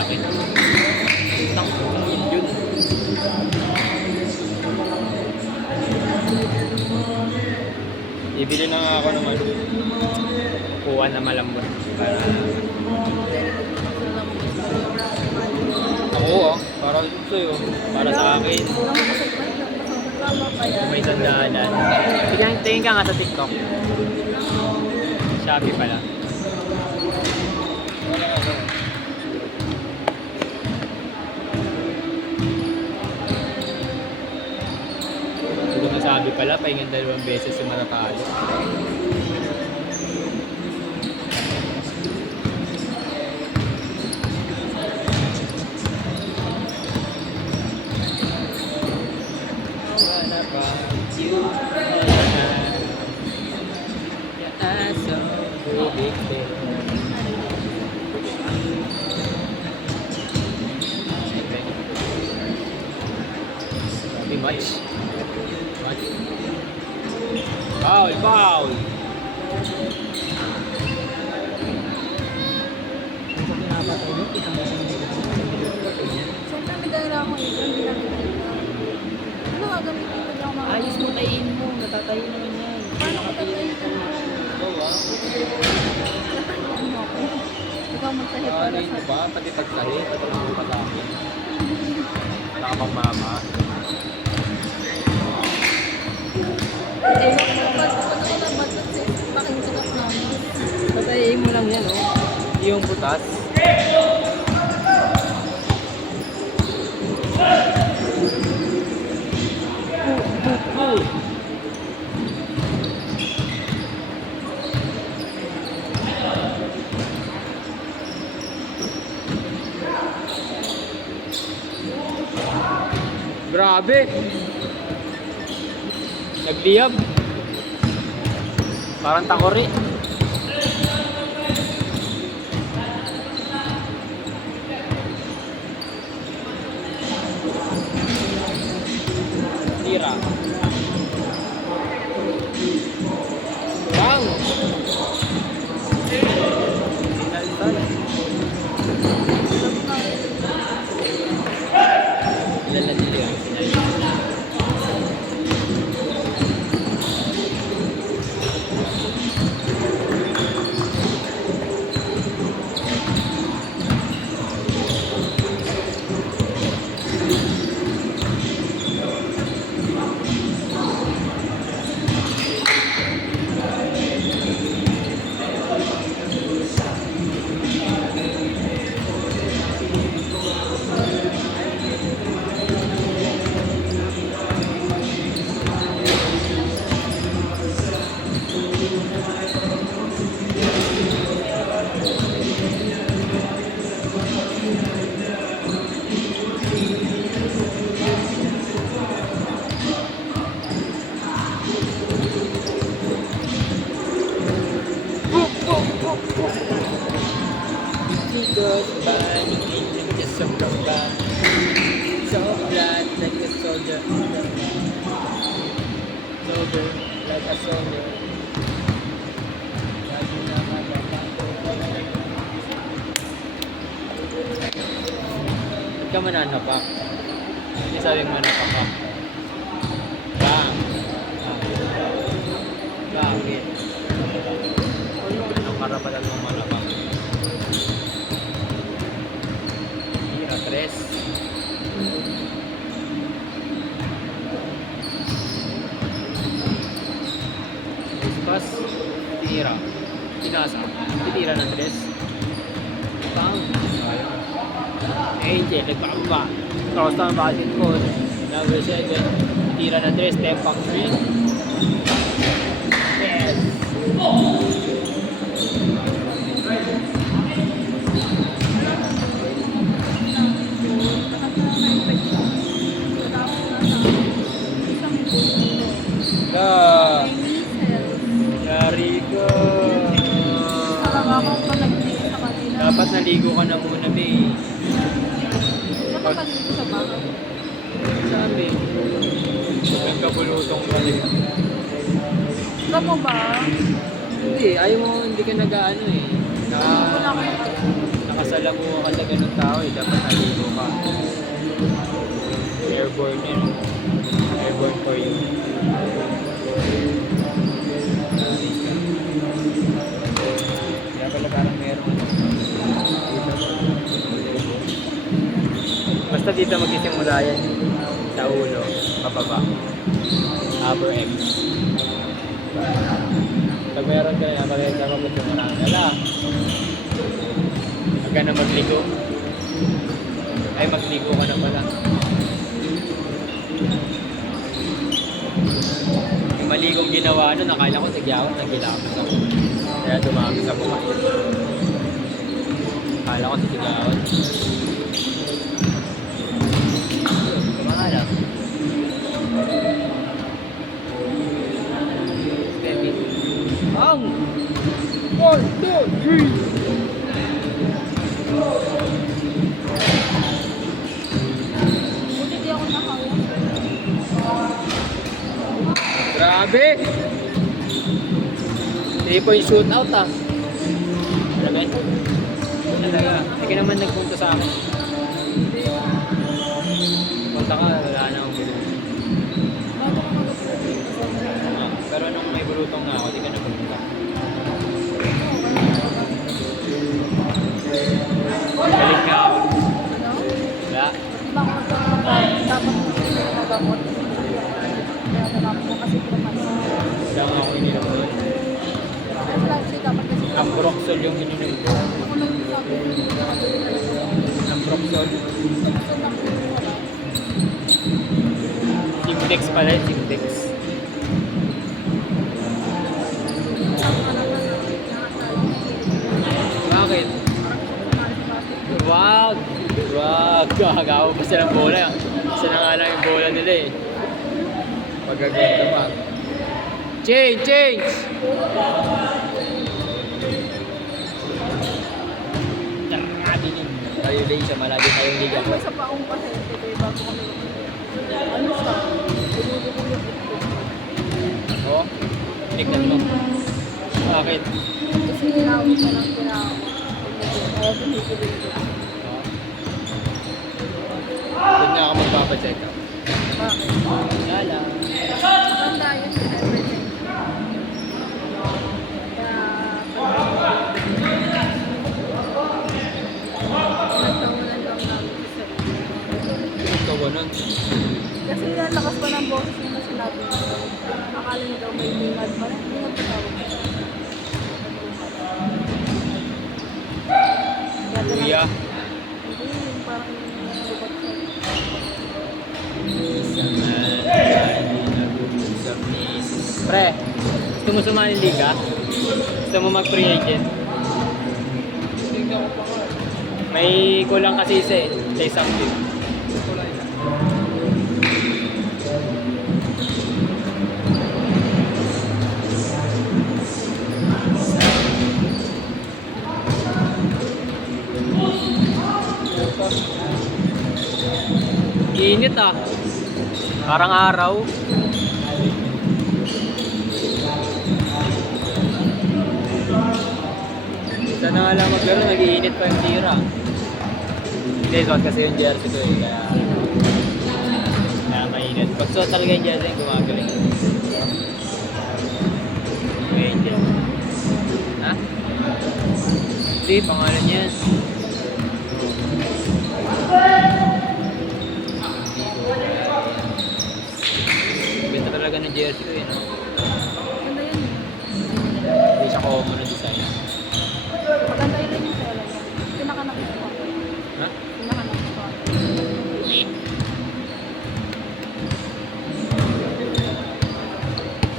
laki. Yun. Ibili na nga ako naman. Kuha na malambot. Para... Ako para sa'yo. Para sa akin. May sandalan. Tingin ka nga sa TikTok. Shopee pala. Kung nasabi pala, pahingan 2 beses yung matatalo. What about you? Your eyes so big, much. Foul, foul. Siyempre may dala ako ito, hindi namin ito. Ano gagamitin ko lang mga... Ayos mo, tayin mo. Natatayin naman yan. Paano ko tatayin ko? Ano ako? Ikaw magtahi pala Ano yun sa... ba? Pati pagtahi, pati lang pa sa akin. Wala ka pang mama. Eh, ba't ko na batot eh? Pakinggan ako namin. Tatayin mo lang yan, oh. Yung butas. Grabe. Nagliyab. Parang takori. Tira. Bang. Sinaltal. Ilan nila yung sinaltal. Goodbye, just so goodbye. So glad like a soldier. Soldier, like a soldier. Ba't ka mananapak? Hindi sabi mo manapak ka. Bang! Bakit? Anong karapatan mo manapak? Tres. Pas tira. Tinasa. Titira ng tres. Bang. Angel, nagpakaba. Cross down basin ko. Number 7. Tira ng tres. Step back 3. Yes. Yari ko. Talaga akong panagdito sa kanila. Dapat naligo ka na muna, May. Saan ka dito sa bahay? Sabi. Nagkabulutong ka rin. Alam mo ba? Hindi, ayaw mo, hindi ka nag-ano eh. Wala akong masalamuha ka sa ganun tao eh. Dapat naligo ka. Airborne yun. Airborne for you. Kaya pala parang merong basta dito magsisimula yan. Sa ulo, pababa. Upper X. Pag meron ka na, pakita mo magsimula. Wala. Huwag ka na magligo. Ay, magligo ka na pala. Yung maligong ginawa nun, nakala ko nagyawat, nagilapos ako. Kaya dumami sa mukha. Akala ko nagyawat. Kumakalap. Baby. Ang! 1, 2, 3! Buti di ako nakawin. Grabe! 3-point shootout ah. Alam mo yun? Talaga. Hindi ka naman nagpunta sa akin. Punta ka, wala na akong gano'n. Bago ko mag-approve. Pero nung may bulutong na ako, di ka na pumunta. Balik ka ako. Ano? Wala. Di ba ako magkakaroon dapat mo sila magagamot? Kaya nalaman ko kasi pinapansin. Wala nga ako ininom doon. Kaya sila kasi dapat kasi Ambroxol yung ininom ko. ako lang yung sabi ko. Ambroxol. Gusto lang ko wala. Simtex pala yun, Simtex. Bakit? Wag! Wag! Gagawa pa sila ng bola. Isa na nga lang yung bola nila eh. Pagaganda pa. Change! Change! Tayo din siya, malagi tayong liga. May isa pa akong pasyente kaya bago kami ano siya? Tinutulog ko. Oo? Tignan mo. Bakit? Kasi tinawag ka ng tinawag. Kaya tinutulog ko. Huwag na ako magpapacheck up. Bakit? Wala. Maganda yun yung everything. Nagtawanan lang namin sa sarili. Ito ko nun. Kasi ang lakas pa ng boses niya na sinabi niya. Akala niya daw may tingad pa rin. Hindi nga tinawag niya. Kuya. Hindi, yung parang sukat siya. Isang nag-uusap ni Pre, gusto mo sumali ng liga? Gusto mo mag-free agent? May kulang kasi isa eh. Sa isang team. Init ah. Parang araw. Sana nga lang maglaro, nag-iinit pa yung tira. Hindi, suot kasi yung jersey ko eh. Kaya mainit. Pag suot talaga yung jersey, gumagaling. Angel. Ha? Hindi, pangalan yan. Benta talaga ng jersey ko eh, no? Maganda yun. Hindi siya common na design. Maganda yun rin yung tela niya. Pinakanakit ko. Ha? Pinakanakit ko.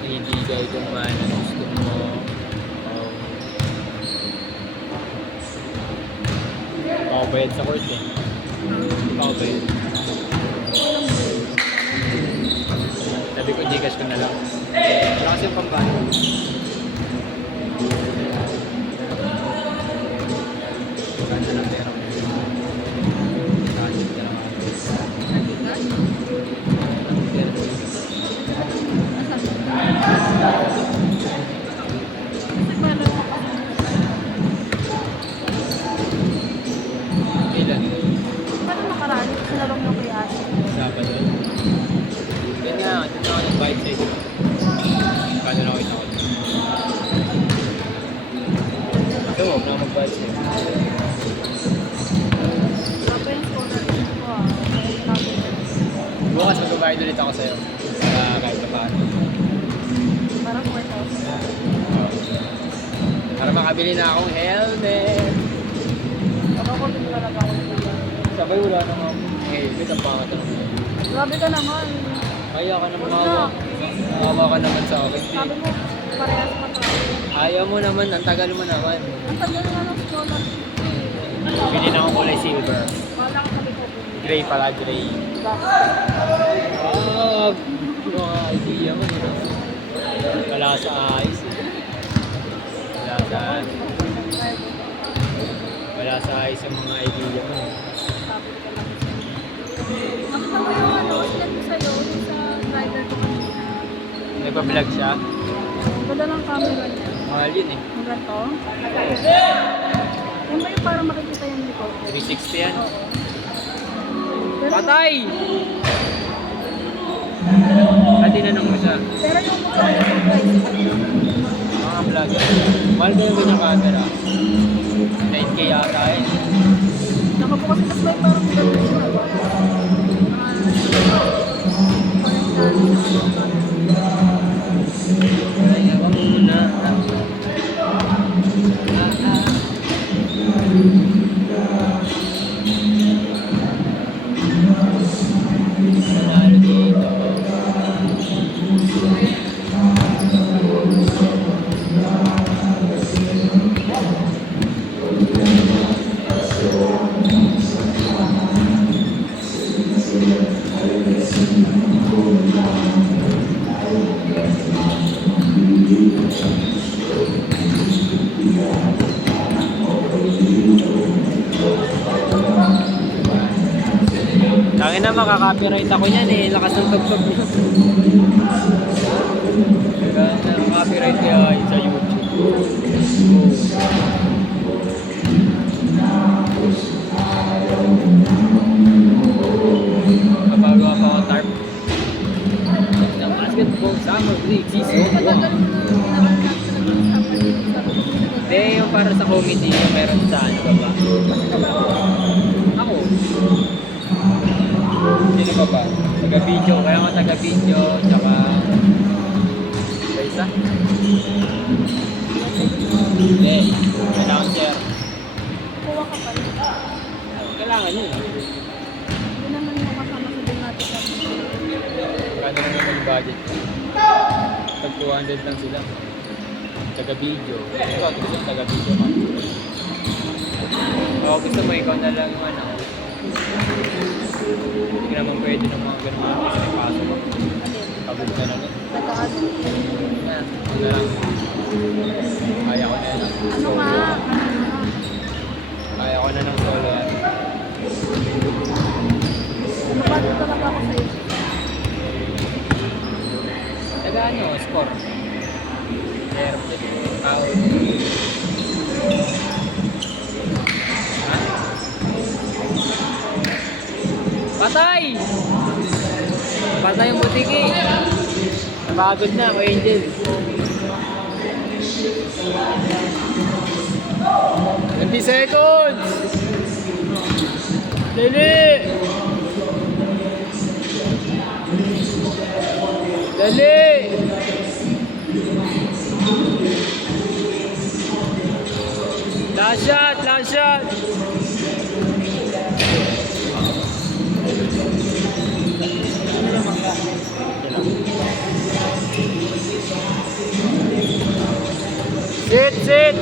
Hindi kayo kung paano gusto mo. Ako bayad sa court eh. Ako bayad. Sabi ko, Gcash ko na lang. Wala kasi yung pambayad. Ganda ng pera ko. Gadget ka lang. Nagigas? Pera ko. Kasi pala ako. na lang yung kay Ate. Sabado. Yan nga, ito na ako nag-bite sa'yo. Paano lang kita ko? Ito, huwag na mag-bite sa'yo. Grabe yung scholarship ko ah. Ayun natin. Bukas magbabayad ulit ako sa'yo. Kahit pa paano. Parang 4,000. Para makabili na akong helmet. Nakakulit talaga ako ng kuya. Sabay wala na nga. Helmet ang pangat na. Grabe ka naman. Kaya ka naman Huwag mawa. na. Mawa ka naman sa akin. Sabi mo, parehas pa tayo. Ayaw mo naman, ang tagal mo naman. Ang tagal nga ng scholarship. Bili na akong kulay silver. Wala ka sabi ko. Gray pala, gray. Bakit? Mga idea mo, di ba? Wala sa ayos eh. Wala sa ayos yung mga idea mo. Sabi ko lang. Nakita ko yung ano, sinet ko sa'yo, yung sa driver ko kanina. Nagpa-vlog siya. Ang ganda ng camera niya. Mahal yun eh. Ang ganito. Yan ba yung parang makikita yung likod? 360 yan. Oo. Pero, Patay! Pati na nang mo siya. pero yung mukha niya po guys, Mga vlogger. Mahal ko yung kanyang camera. 9K yata eh. nakabukas kasi may parang ganda siya. Ay, ako muna. Nanalo dito. Tangin na makaka-copyright ako niyan eh. Lakas ng tugtog niya. Nakaka-copyright kaya yun sa YouTube. Kapagawa pa ako tarp. Ng basketball summer league season 1. Matagal mo na naman natin nag-usapan. Hindi, yung para sa committee, yung meron sa ano ba ba? Ako. Sino ba ba? Taga-video. Kaya ako taga-video. Tsaka... Ba isa? Hindi. Announcer. Kuha ka pa rin. Kailangan yun. Hindi naman yung kasama sa din natin sa Kano naman yung budget? Tag 200 lang sila. Taga-video. Ikaw, gusto mo taga-video ka? O gusto mo ikaw na lang yung ano? Hindi ka naman pwede ng mga ganun kasi may pasok ako. Pagod ka na nun. Nataas. Na, ano lang. Kaya ko na yan. Ano nga? Kaya ko na ng solo yan. Napado talaga ako sa'yo. Taga ano, score. Airplane. Out. Ha? Patay! Patay yung butiki. Napagod na ako, Angel. 20 seconds! Dali! Dali! Last shot! Last shot! Sit! Sit!